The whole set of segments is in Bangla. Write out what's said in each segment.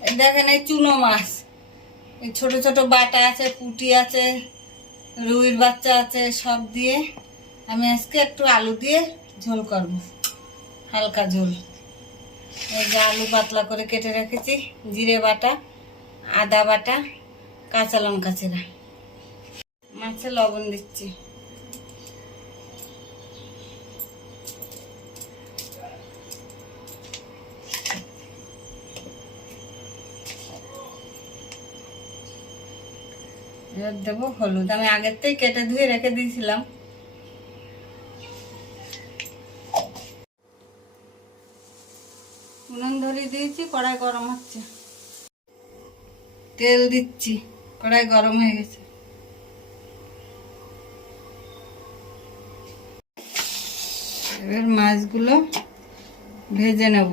দেখেন এই চুনো মাছ, এই ছোট ছোট বাটা আছে, পুঁটি আছে, রুইর বাচ্চা আছে, সব দিয়ে আমি আজকে একটু আলু দিয়ে ঝোল করব, হালকা ঝোল। এই যে আলু পাতলা করে কেটে রেখেছি, জিরে বাটা, আদা বাটা, কাঁচা লঙ্কা চেরা, মাছে লবণ দিচ্ছি। এবার দেবো হলুদ, আমি আগের থেকে কেটে ধুয়ে রেখে দিয়েছিলাম। উনুন ধরিয়ে দিয়েছি, কড়াই গরম হচ্ছে, তেল দিচ্ছি, কড়াই গরম হয়ে গেছে। এবার মাছগুলো ভেজে নেব।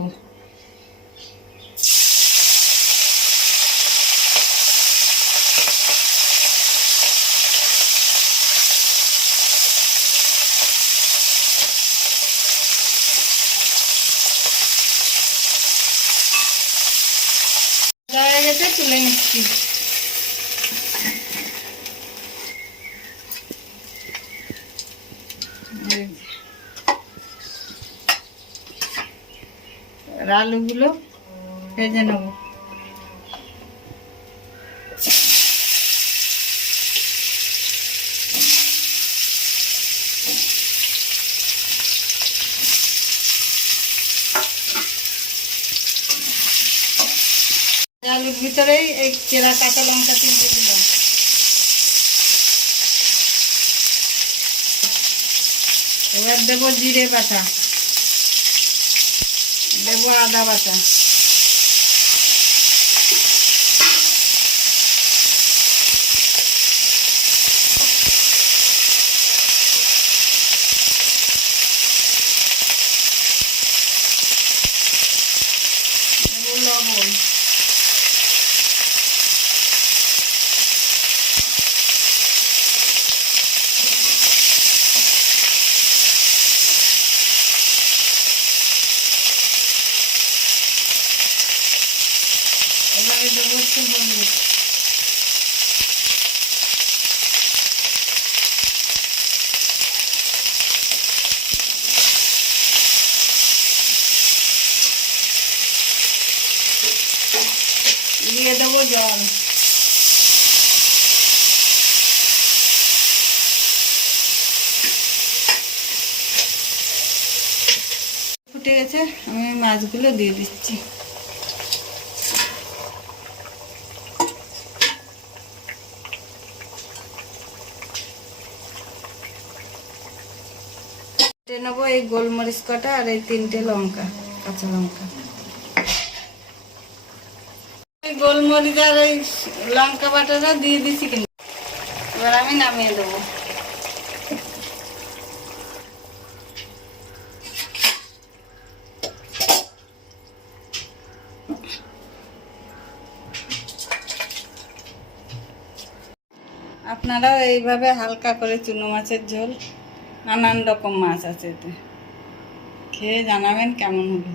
হয়ে গেছে, তুলে নিচ্ছি। আলুগুলো ভেজে নেব। আলুর ভিতরেই এই চেরা কাঁচা লঙ্কা 3টে দিলাম। এবার দেবো জিরে বাটা, দেবো আদা বাটা, দেবো লবণ, এবারে দেবো একটু হলুদ, দিয়ে দেবো জল। ফুটে গেছে, আমি মাছগুলো দিয়ে দিচ্ছি। নেবো এই গোলমরিচ কটা আর এই 3টে লঙ্কা, কাঁচা লঙ্কা। এই গোলমরিচ আর এই লঙ্কা বাটাটা দিয়ে দিচ্ছি, কিন্তু এবার আমি নামিয়ে দেবো। আপনারাও এইভাবে হালকা করে চুনো মাছের ঝোল, নানান রকম মাছ আছে এতে, খেয়ে জানাবেন কেমন হলো।